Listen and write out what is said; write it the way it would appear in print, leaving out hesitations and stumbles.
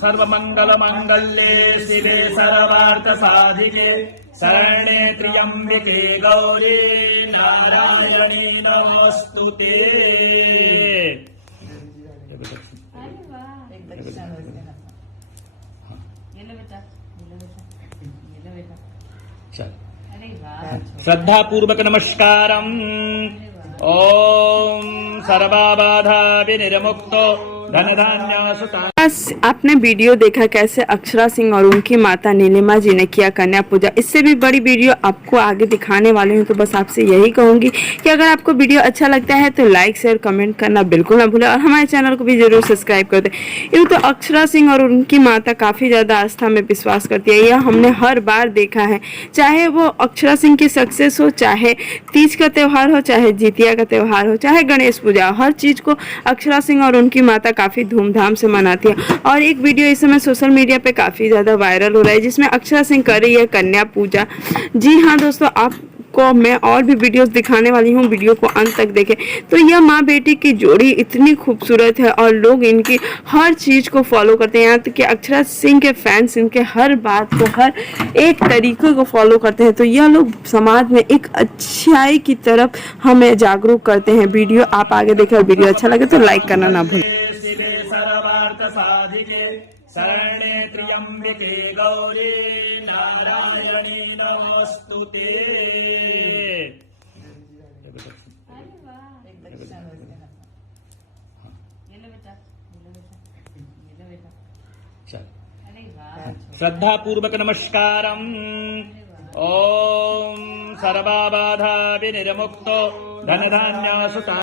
सर्वमंगलमांगल्ये शिवे सर्वार्थसाधिके शरण्ये त्र्यंबके गौरी नारायणी नमोस्तुते। श्रद्धा पूर्वक नमस्कारम। ओम सर्वबाधा विनिर्मुक्तो धन धान्य सुता। आपने वीडियो देखा कैसे अक्षरा सिंह और उनकी माता नीलिमा जी ने किया कन्या पूजा। इससे भी बड़ी वीडियो आपको आगे दिखाने वाली हूँ, तो बस आपसे यही कहूंगी कि अगर आपको वीडियो अच्छा लगता है तो लाइक शेयर कमेंट करना बिल्कुल ना भूलें और हमारे चैनल को भी जरूर सब्सक्राइब कर दें। यूँ तो अक्षरा सिंह और उनकी माता काफ़ी ज़्यादा आस्था में विश्वास करती है, यह हमने हर बार देखा है। चाहे वो अक्षरा सिंह की सक्सेस हो, चाहे तीज का त्यौहार हो, चाहे जितिया का त्यौहार हो, चाहे गणेश पूजा, हर चीज़ को अक्षरा सिंह और उनकी माता काफ़ी धूमधाम से मनाती है। और एक वीडियो इस समय सोशल मीडिया पे काफ़ी ज़्यादा वायरल हो रहा है जिसमें अक्षरा सिंह कर रही है कन्या पूजा। जी हाँ दोस्तों, आपको मैं और भी वीडियोस दिखाने वाली हूँ, वीडियो को अंत तक देखें। तो यह माँ बेटी की जोड़ी इतनी खूबसूरत है और लोग इनकी हर चीज़ को फॉलो करते हैं। यहाँ तक कि अक्षरा सिंह के फैंस इनके हर बात को, हर एक तरीके को फॉलो करते हैं। तो यह लोग समाज में एक अच्छाई की तरफ हमें जागरूक करते हैं। वीडियो आप आगे देखें और वीडियो अच्छा लगे तो लाइक करना ना भूलें। साधिके शरण्ये त्र्यंबके गौरी नारायणी नमोस्तुते। श्रद्धा पूर्वक नमस्कारम। ओम सर्वबाधा विनिर्मुक्तो धन धान्य सुता।